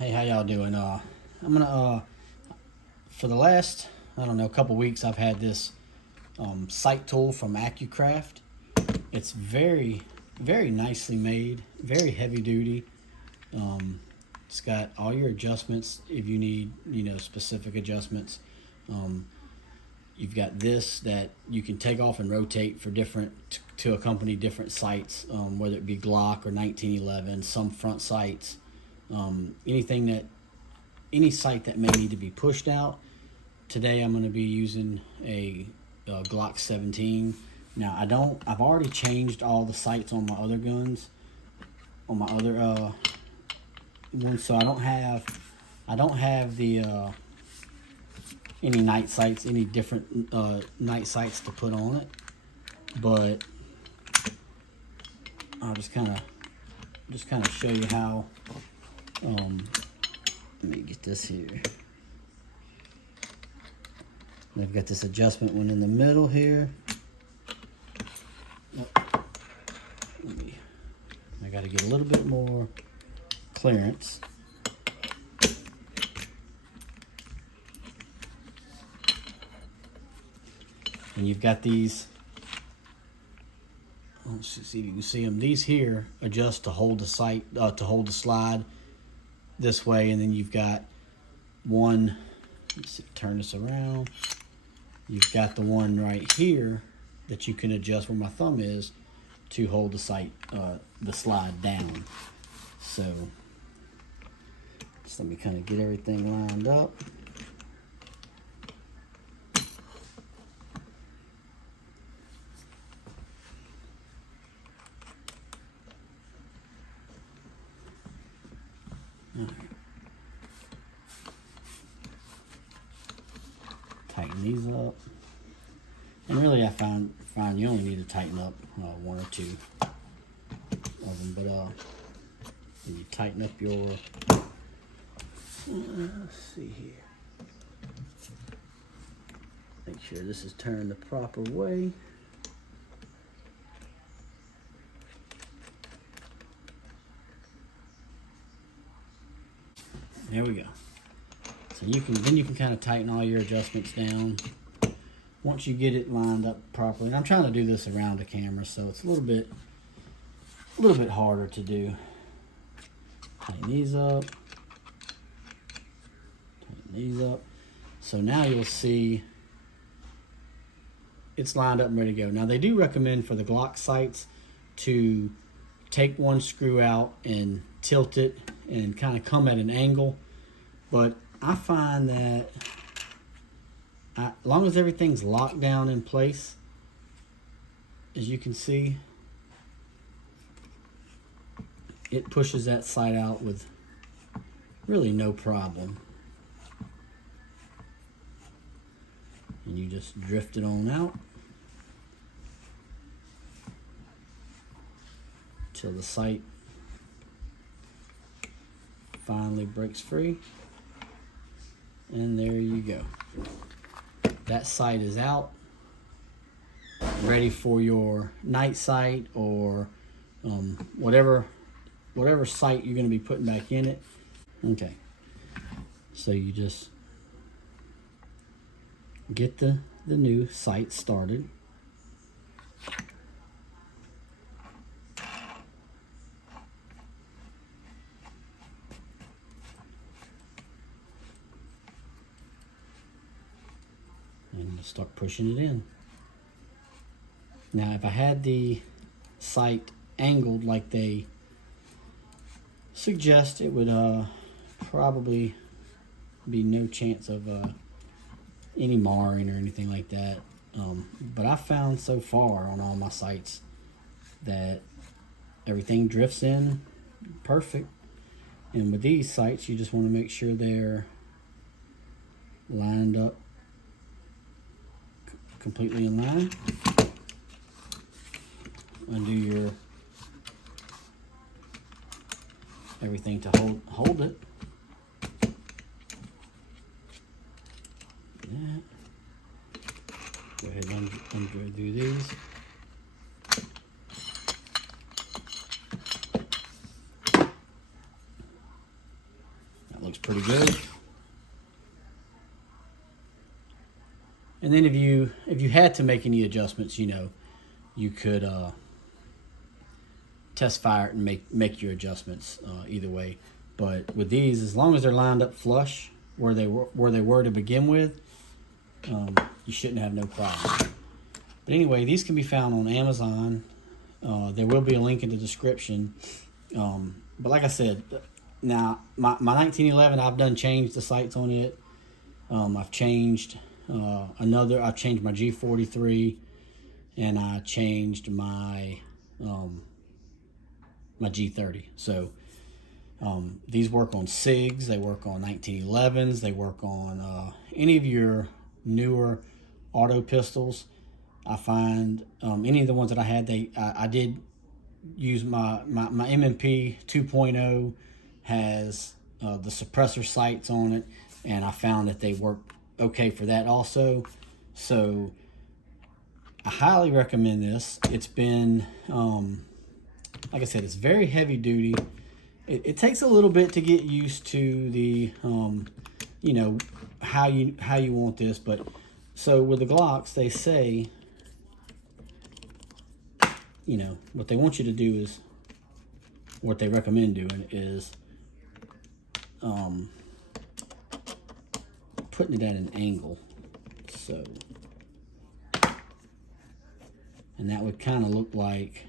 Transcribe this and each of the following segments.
Hey, how y'all doing? I'm gonna for the last, I don't know, couple weeks, I've had this sight tool from Accucraft. It's very nicely made, very heavy duty. It's got all your adjustments if you need, specific adjustments. Um, you've got this that you can take off and rotate for different to accompany different sights, whether it be Glock or 1911, some front sights, anything that any sight that may need to be pushed out. Today I'm going to be using a Glock 17. Now I've already changed all the sights on my other guns, on my other ones, so I don't have the any night sights, any different night sights to put on it. But I'll just kind of show you how. Let me get this here. I've got this adjustment one in the middle here. I got to get a little bit more clearance. And you've got these, let's see if you can see them. These here adjust to hold the sight, to hold the slide this way, and then you've got one, let's see, turn this around. You've got the one right here that you can adjust where my thumb is to hold the sight, the slide down. So just let me kind of get everything lined up. Tighten these up, and really I find you only need to tighten up one or two of them, but when you tighten up your let's see here, make sure this is turned the proper way. There we go. So you can kind of tighten all your adjustments down once you get it lined up properly. And I'm trying to do this around the camera, so it's a little bit harder to do. Tighten these up. Tighten these up. So now you'll see it's lined up and ready to go. Now they do recommend for the Glock sights to take one screw out and tilt it and kind of come at an angle, but I find that as long as everything's locked down in place, as you can see, it pushes that sight out with really no problem. And you just drift it on out till the sight finally breaks free. And there you go. That sight is out, ready for your night sight or whatever sight you're going to be putting back in it. Okay, so you just get the new sight started. And start pushing it in. Now, if I had the sight angled like they suggest, it would probably be no chance of any marring or anything like that. But I found so far on all my sights that everything drifts in perfect. And with these sights, you just want to make sure they're lined up completely in line. Undo your everything to hold it. That. Go ahead and undo these. And then if you had to make any adjustments, you know, you could test fire it and make your adjustments either way. But with these, as long as they're lined up flush where they were to begin with, you shouldn't have no problem. But anyway, these can be found on Amazon. There will be a link in the description. But like I said, now my 1911, I've changed the sights on it. I've changed I've changed my G43, and I changed my my G30. So these work on SIGs, they work on 1911s, they work on any of your newer auto pistols. I find any of the ones that I had, I did use my MMP 2.0 has the suppressor sights on it, and I found that they work okay for that also. So I highly recommend this. It's been like I said, it's very heavy duty. It takes a little bit to get used to the you know, how you want this. But so with the Glocks, they say, you know, what they want you to do is, what they recommend doing is putting it at an angle. So, and that would kind of look like,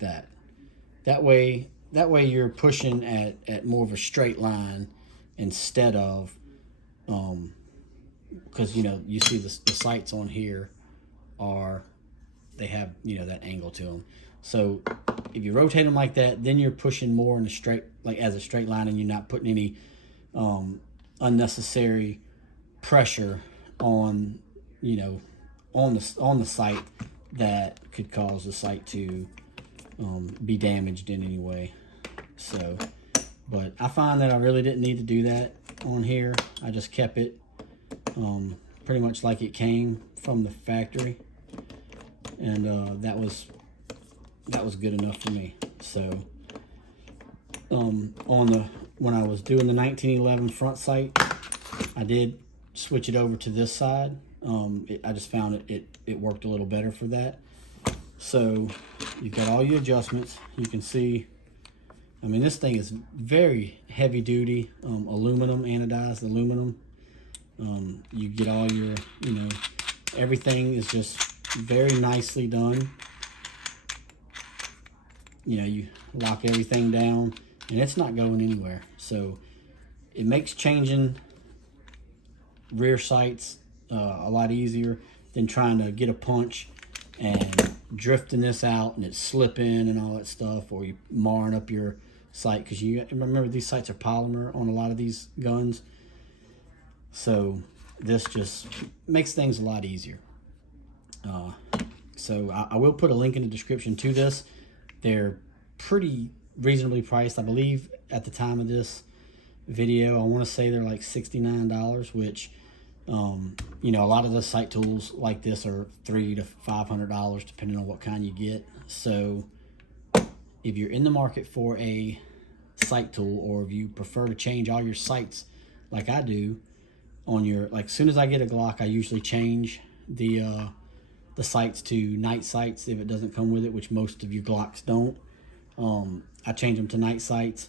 that. That way you're pushing at more of a straight line instead of, because you know, you see the sights on here they have, you know, that angle to them. So if you rotate them like that, then you're pushing more in a straight, like as a straight line, and you're not putting any unnecessary pressure on, you know, on the sight that could cause the sight to be damaged in any way. So, but I find that I really didn't need to do that on here. I just kept it pretty much like it came from the factory, and that was good enough for me. So when I was doing the 1911 front sight, I did switch it over to this side. I just found it worked a little better for that. So you've got all your adjustments. You can see, I mean, this thing is very heavy duty, aluminum, anodized aluminum. You get all your, you know, everything is just very nicely done. You know, you lock everything down and it's not going anywhere. So it makes changing rear sights a lot easier than trying to get a punch and drifting this out and it's slipping and all that stuff, or you marring up your sight, because you remember these sights are polymer on a lot of these guns. So this just makes things a lot easier. So I will put a link in the description to this. They're pretty reasonably priced. I believe at the time of this video, I want to say they're like $69, which you know, a lot of the sight tools like this are $300 to $500 depending on what kind you get. So if you're in the market for a sight tool, or if you prefer to change all your sights like I do on your, like, as soon as I get a Glock, I usually change the sights to night sights if it doesn't come with it, which most of you Glocks don't. I change them to night sights,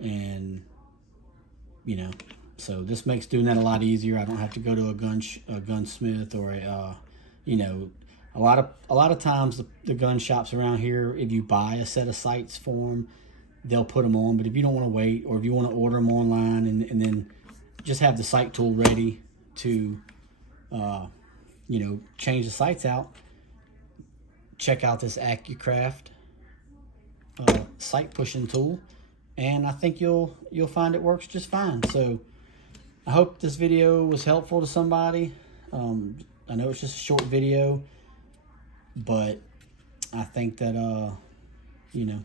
and you know, so this makes doing that a lot easier. I don't have to go to a gunsmith or a you know, a lot of times the gun shops around here, if you buy a set of sights for them, they'll put them on. But if you don't want to wait, or if you want to order them online and then just have the sight tool ready to you know, change the sights out, check out this Accucraft sight pushing tool, and I think you'll find it works just fine. So I hope this video was helpful to somebody. I know it's just a short video, but I think that you know,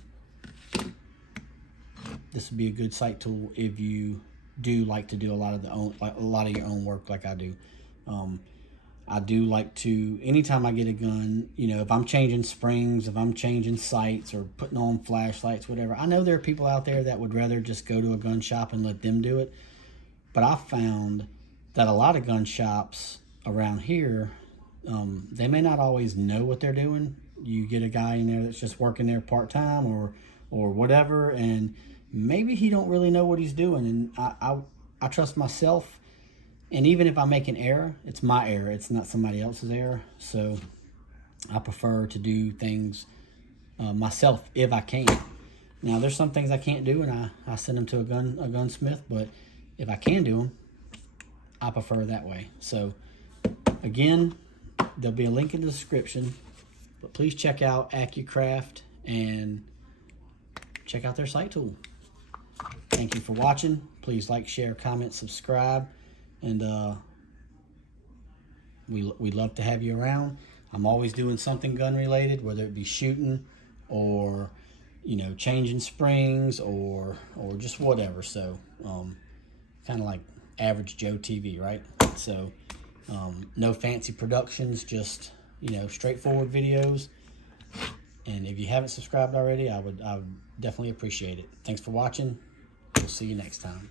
this would be a good sight tool if you do like to do a lot of your own work like I do. I do like to, anytime I get a gun, you know, if I'm changing springs, if I'm changing sights or putting on flashlights, whatever, I know there are people out there that would rather just go to a gun shop and let them do it. But I found that a lot of gun shops around here, they may not always know what they're doing. You get a guy in there that's just working there part-time or whatever, and maybe he don't really know what he's doing. And I trust myself. And even if I make an error, it's my error. It's not somebody else's error. So I prefer to do things myself if I can. Now, there's some things I can't do, and I send them to a gunsmith. But if I can do them, I prefer that way. So again, there'll be a link in the description. But please check out Accucraft and check out their sight tool. Thank you for watching. Please like, share, comment, subscribe. And we love to have you around. I'm always doing something gun related, whether it be shooting or, you know, changing springs or just whatever. So kind of like average Joe TV, right? So no fancy productions, just, you know, straightforward videos. And if you haven't subscribed already, I would definitely appreciate it. Thanks for watching. We'll see you next time.